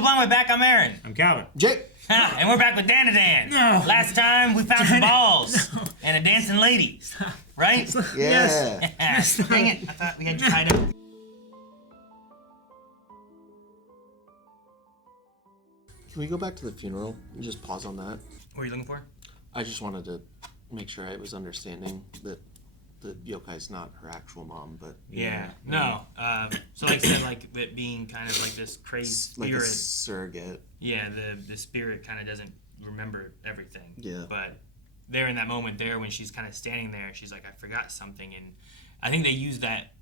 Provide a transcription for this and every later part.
Welcome on, we're back. I'm Aaron. I'm Calvin. Jake. And we're back with Dandadan. No. Last time we found some balls and a dancing lady. Right? Yeah. Dang it. I thought we had you tied up. Can we go back to the funeral and just pause on that? What are you looking for? I just wanted to make sure I was understanding that the yokai's not her actual mom, but... Yeah. No. So like I said, like it being kind of like this crazy spirit. Like a surrogate. Yeah, the spirit kind of doesn't remember everything. Yeah. But there in that moment there when she's kind of standing there, she's like, I forgot something. And I think they use that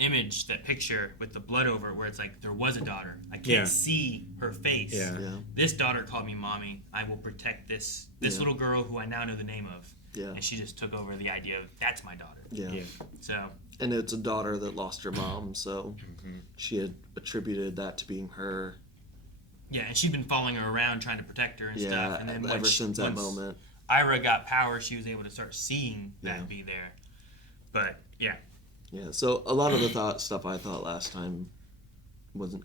image, that picture with the blood over it where it's like, there was a daughter. I can't see her face. Yeah. This daughter called me mommy. I will protect this little girl who I now know the name of. Yeah. And she just took over the idea of, that's my daughter. Yeah. So. And it's a daughter that lost her mom, so she had attributed that to being her. Yeah, and she'd been following her around trying to protect her and stuff. And then ever since that moment. Ira got power, she was able to start seeing that be there. But, yeah. Yeah, so a lot of the stuff I thought last time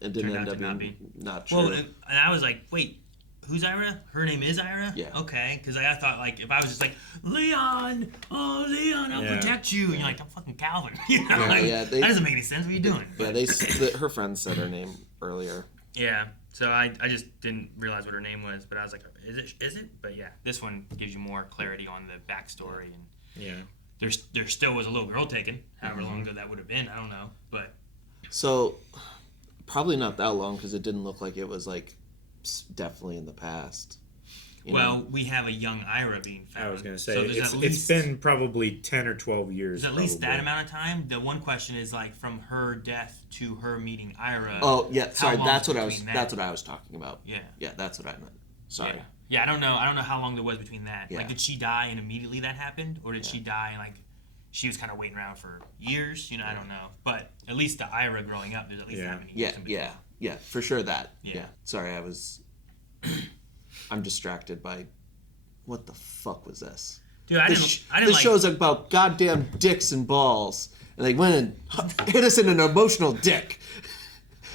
it didn't end up being not true. Well, and I was like, wait, who's Ira? Her name is Ira? Yeah. Okay, because I thought, like, if I was just like, Leon, I'll protect you. And you're like, I'm fucking Calvin. You know, that doesn't make any sense. What are you doing? Yeah, her friend said her name earlier. Yeah, so I just didn't realize what her name was, but I was like, is it? But yeah, this one gives you more clarity on the backstory. And there still was a little girl taken, however long ago that would have been, I don't know. But so, probably not that long, because it didn't look like it was, like, definitely in the past. We have a young Ira being found. I was going to say, so it's been probably 10 or 12 years. There's at least that amount of time. The one question is, like, from her death to her meeting Ira. Oh, yeah, sorry, that's what I was talking about. Yeah. Yeah, that's what I meant. Sorry. Yeah, I don't know how long there was between that. Yeah. Like, did she die and immediately that happened? Or did she die and, like, she was kind of waiting around for years? You know, I don't know. But at least the Ira growing up, there's at least that many years in between. Yeah, for sure that. Yeah. Sorry, I'm distracted by, what the fuck was this? Dude, I didn't This show's about goddamn dicks and balls. And they went and hit us in an emotional dick.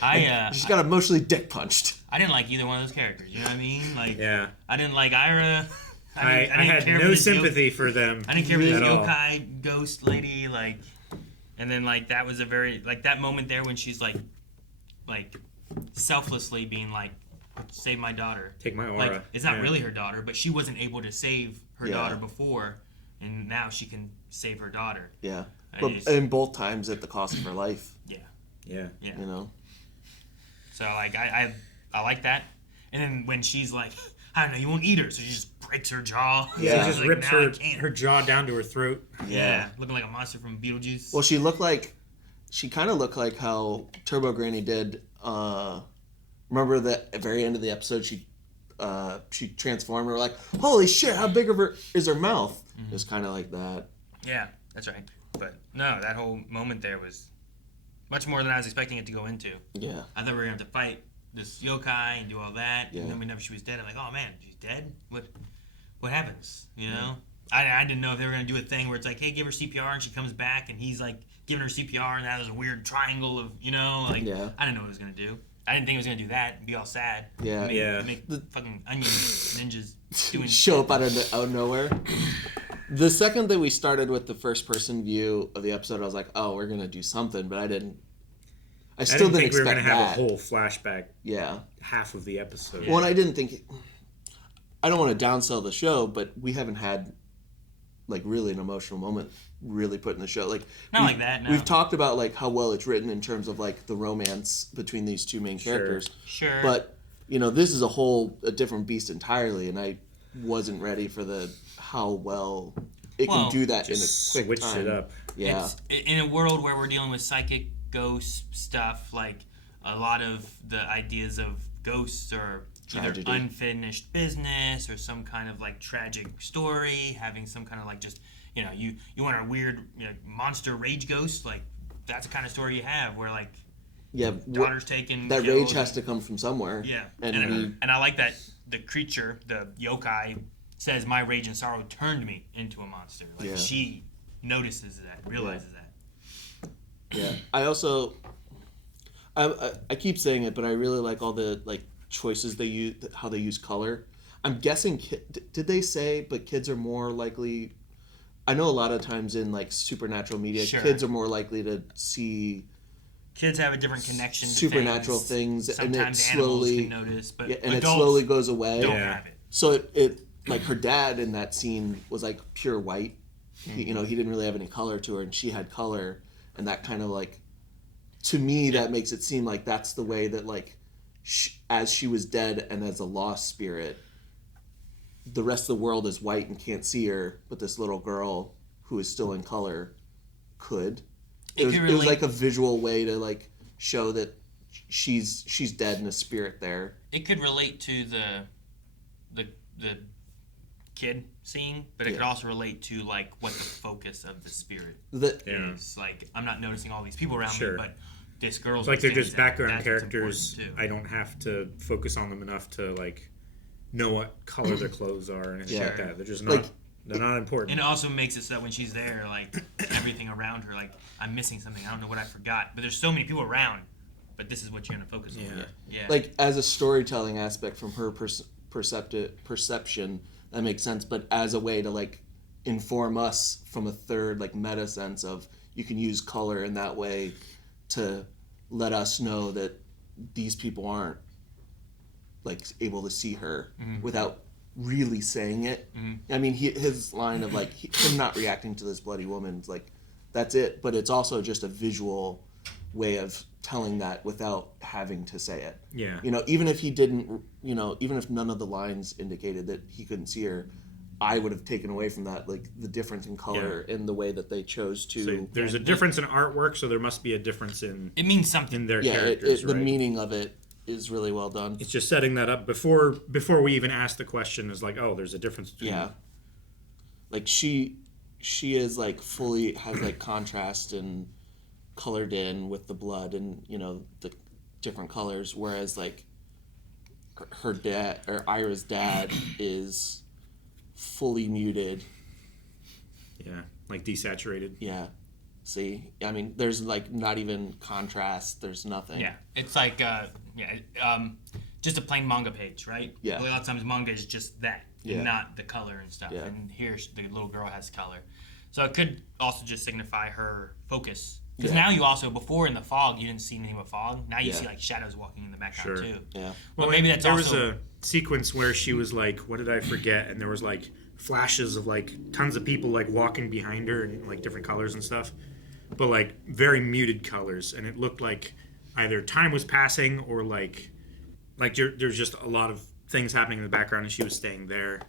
She got emotionally dick punched. I didn't like either one of those characters. You know what I mean? Like, I didn't like Ira. I had no sympathy for them. I didn't care for this yokai ghost lady. Like, and then like that was a very like that moment there when she's like selflessly being like, save my daughter. Take my aura. Like, it's not really her daughter, but she wasn't able to save her daughter before, and now she can save her daughter. Yeah. And both times at the cost of her life. Yeah. You know? So, like, I like that. And then when she's like, I don't know, you won't eat her, so she just breaks her jaw. Yeah. She just rips her jaw down to her throat. Yeah. Looking like a monster from Beetlejuice. Well, she kind of looked like how Turbo Granny did, remember at the very end of the episode, she transformed her, like, holy shit, how big is her mouth? It was kind of like that. Yeah, that's right. But no, that whole moment there was much more than I was expecting it to go into. Yeah. I thought we were going to have to fight this yokai and do all that. Yeah. And then we never she was dead. I'm like, oh man, she's dead? What happens? You know? I didn't know if they were going to do a thing where it's like, hey, give her CPR, and she comes back, and he's like giving her CPR, and that was a weird triangle of, you know, like, I didn't know what he was going to do. I didn't think he was going to do that and be all sad. Yeah. Make fucking onion ninjas doing show up out of nowhere. The second that we started with the first person view of the episode, I was like, oh, we're going to do something, but I still didn't think we were going to have a whole flashback. Yeah. Half of the episode. Well, and I didn't think... I don't want to downsell the show, but we haven't had, like, really an emotional moment really put in the show. Like, not like that, no. We've talked about, like, how well it's written in terms of, like, the romance between these two main characters. Sure. But, you know, this is a different beast entirely, and I wasn't ready for how well it can do that in a quick time. Switch it up. Yeah. It's, in a world where we're dealing with psychic ghost stuff, like, a lot of the ideas of ghosts are tragedy. Either unfinished business or some kind of like tragic story, having some kind of like just, you know, you want a weird monster rage ghost, like that's the kind of story you have where like daughter's taken. That rage has to come from somewhere. Yeah. And I like that the creature, the yokai, says my rage and sorrow turned me into a monster. Like she notices that, realizes that. Yeah. I also I keep saying it, but I really like all the like choices they use, how they use color. I'm guessing, did they say, but kids are more likely, I know a lot of times in like supernatural media, kids are more likely to see... Kids have a different connection to supernatural things, Sometimes and it slowly can notice, but and it slowly goes away. Don't have it. So it like her dad in that scene was like pure white. He didn't really have any color to her, and she had color, and that kind of like, to me, that makes it seem like that's the way that like, as she was dead and as a lost spirit, the rest of the world is white and can't see her, but this little girl who is still in color could. It was like a visual way to like show that she's dead and a spirit there. It could relate to the kid seeing, but it could also relate to like what the focus of the spirit is. Like, I'm not noticing all these people around me, but this girl's like they're just background characters. I don't have to focus on them enough to like know what color their clothes are and shit like that. They're just not. Like, they're not important. And it also makes it so that when she's there, like, everything around her, like, I'm missing something. I don't know what I forgot. But there's so many people around. But this is what you're going to focus on. Yeah. Like, as a storytelling aspect from her perception, that makes sense. But as a way to, like, inform us from a third, like, meta sense of you can use color in that way to let us know that these people aren't, like, able to see her without really saying it. I mean, his line of like him not reacting to this bloody woman is like, that's it. But it's also just a visual way of telling that without having to say it. Yeah. Even if he didn't, even if none of the lines indicated that he couldn't see her, I would have taken away from that like the difference in color in the way that they chose to. So there's a difference in artwork, so there must be a difference in. It means something in their characters. The meaning of it is really well done. It's just setting that up before we even ask the question. Is like, oh, there's a difference between like she is like fully has like contrast and colored in with the blood and the different colors, whereas like her dad or Ira's dad is fully muted, like desaturated. See, I mean, there's like not even contrast. There's nothing. Yeah, it's like just a plain manga page, right? Yeah. A lot of times manga is just that, and not the color and stuff. Yeah. And here the little girl has color, so it could also just signify her focus. Because now you also, before in the fog, you didn't see anything but fog. Now you see like shadows walking in the background too. Yeah. Well, maybe that's there also... was a sequence where she was like, what did I forget? And there was like flashes of like tons of people like walking behind her in like different colors and stuff. But like very muted colors, and it looked like either time was passing or like there's just a lot of things happening in the background, and she was staying there.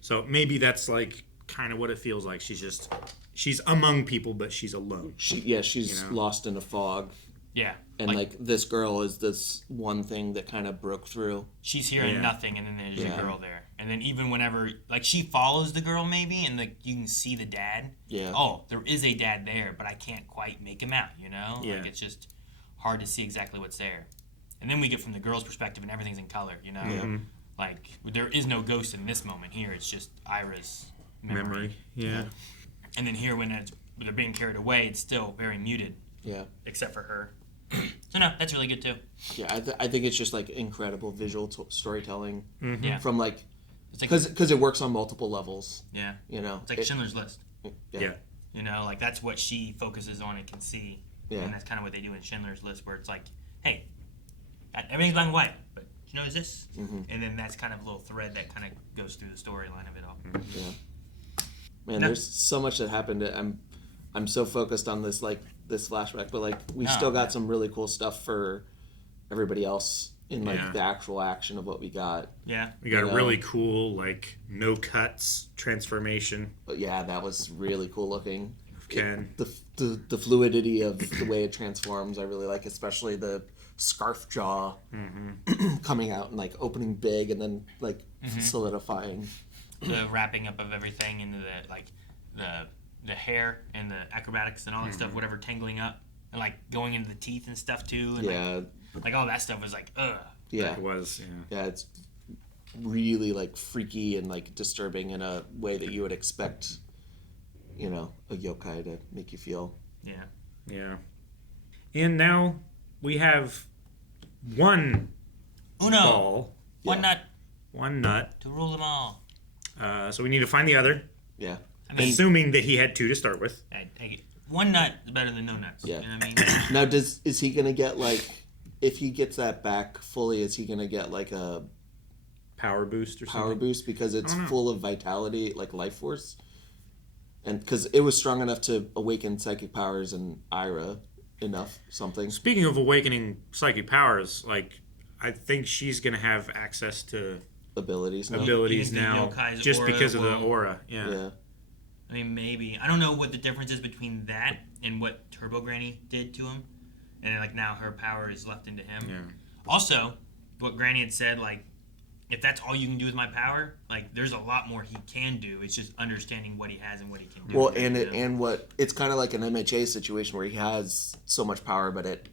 So maybe that's like kind of what it feels like. She's among people, but she's alone. She's lost in a fog. Yeah. And like this girl is this one thing that kind of broke through. She's hearing nothing, and then there's a girl there. And then even whenever, like, she follows the girl maybe, and like you can see the dad. Yeah. Oh, there is a dad there, but I can't quite make him out, Yeah. Like, it's just hard to see exactly what's there. And then we get from the girl's perspective, and everything's in color, Mm-hmm. Like, there is no ghost in this moment here. It's just Ira's memory. Yeah. And then here, when they're being carried away, it's still very muted. Yeah. Except for her. So no, that's really good too. Yeah, I think it's just like incredible visual storytelling. Mm-hmm. Yeah. From like, because it works on multiple levels. Yeah. It's like Schindler's List. Yeah. Like that's what she focuses on and can see. Yeah. And that's kind of what they do in Schindler's List, where it's like, hey, everything's black and white, but you notice this? Mm-hmm. And then that's kind of a little thread that kind of goes through the storyline of it all. Mm-hmm. Yeah. Man, there's so much that happened. I'm so focused on this flashback, but like we still got some really cool stuff for everybody else in like the actual action of what we got. Yeah. We got a really cool like no cuts transformation. But yeah, that was really cool looking. Ken. The fluidity of the way it transforms, I really like, especially the scarf jaw coming out and like opening big and then like solidifying. The wrapping up of everything into the hair and the acrobatics and all that stuff, whatever tangling up and like going into the teeth and stuff too. And like all that stuff was like, ugh. Yeah. It was, Yeah, it's really like freaky and like disturbing in a way that you would expect, a yokai to make you feel. Yeah. Yeah. And now we have one Uno. ball. One nut One nut. to rule them all. So we need to find the other. Yeah. I mean, Assuming that he had 2 to start with. I take it. One nut is better than no nuts. Yeah. You know what I mean? Now, is he gonna get like, if he gets that back fully, is he gonna get like a Power boost or something. power boost because it's I don't know. full of vitality, like life force? And because it was strong enough to awaken psychic powers in Aira enough, something. Speaking of awakening psychic powers, like, I think she's going to have access to Abilities now. abilities You think the now yokai's just aura because of the will- aura. Yeah. Yeah. I mean, maybe. I don't know what the difference is between that and what Turbo Granny did to him. And like now her power is left into him. Yeah. Also, What Granny had said, like, if that's all you can do with my power, like, there's a lot more he can do. It's just understanding what he has and what he can do. well, with it, and you know? and what it's kind of like an MHA situation where he has so much power, but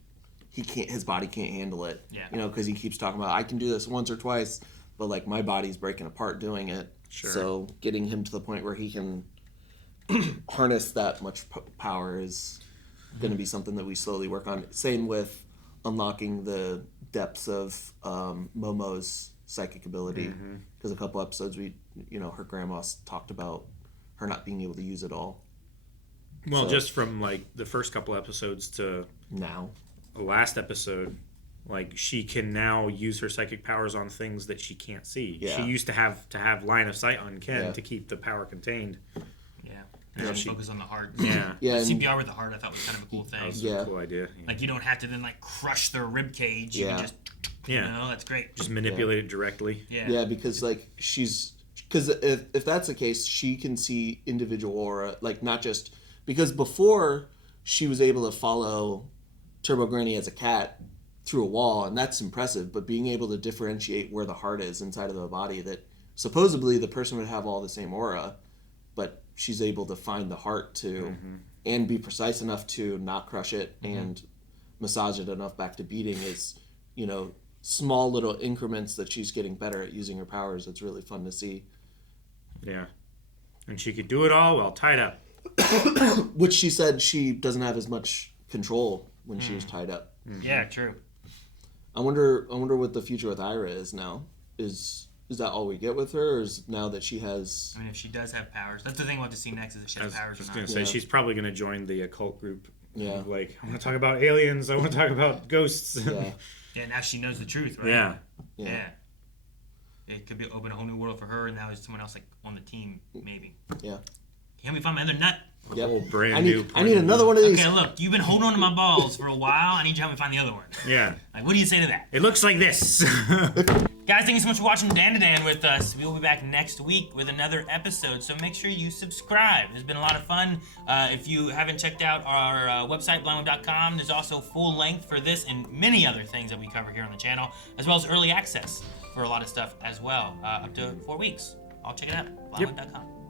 his body can't handle it. Yeah. You know, because he keeps talking about I can do this once or twice, but like my body's breaking apart doing it. Sure. So getting him to the point where he can harness that much power is going to be something that we slowly work on. Same with unlocking the depths of Momo's psychic ability, because a couple episodes her grandma talked about her not being able to use it all Well, So- just from, like, the first couple episodes to now. the last episode, like, she can now use her psychic powers on things that she can't see. Yeah. She used to have line of sight on Ken Yeah. to keep the power contained. Yeah. And then she- focus on the heart. Yeah. Yeah, and, CPR with the heart, I thought was kind of a cool That thing. was Yeah. a cool idea. Yeah. Like, you don't have to then, like, crush their rib cage. You Yeah. can just, Yeah. you know, that's great. Just manipulate it directly. Yeah. yeah, because like because if that's the case, she can see individual aura, like not just because before she was able to follow Turbo Granny as a cat through a wall, and that's impressive. But being able to differentiate where the heart is inside of the body, that supposedly the person would have all the same aura, but she's able to find the heart to and be precise enough to not crush it and massage it enough back to beating is, small little increments that she's getting better at using her powers. It's really fun to see. Yeah. And she could do it all while tied up. Which she said she doesn't have as much control when she was tied up. Yeah, true. I wonder what the future with Aira is now. Is that all we get with her, or is now that she has? I mean, if she does have powers, that's the thing we'll have to see next is if she I has was powers or just not. going to say, Yeah. she's probably going to join the occult group. Yeah. Like, I want to talk about aliens. I want to talk about ghosts. Yeah. Yeah, now she knows the truth, right? Yeah. Yeah. It could be open a whole new world for her, and now there's someone else like on the team, maybe. Yeah. Can you help me find my other nut? A Yep. whole brand I new. need another one of these. Okay, look, you've been holding on to my balls for a while. I need you to help me find the other one. Yeah. Like, what do you say to that? It looks like this. Guys, thank you so much for watching Dandadan with us. We will be back next week with another episode, so make sure you subscribe. It's been a lot of fun. If you haven't checked out our website, blindweb.com, there's also full length for this and many other things that we cover here on the channel, as well as early access for a lot of stuff as well, up to 4 weeks. I'll check it out, blindweb.com.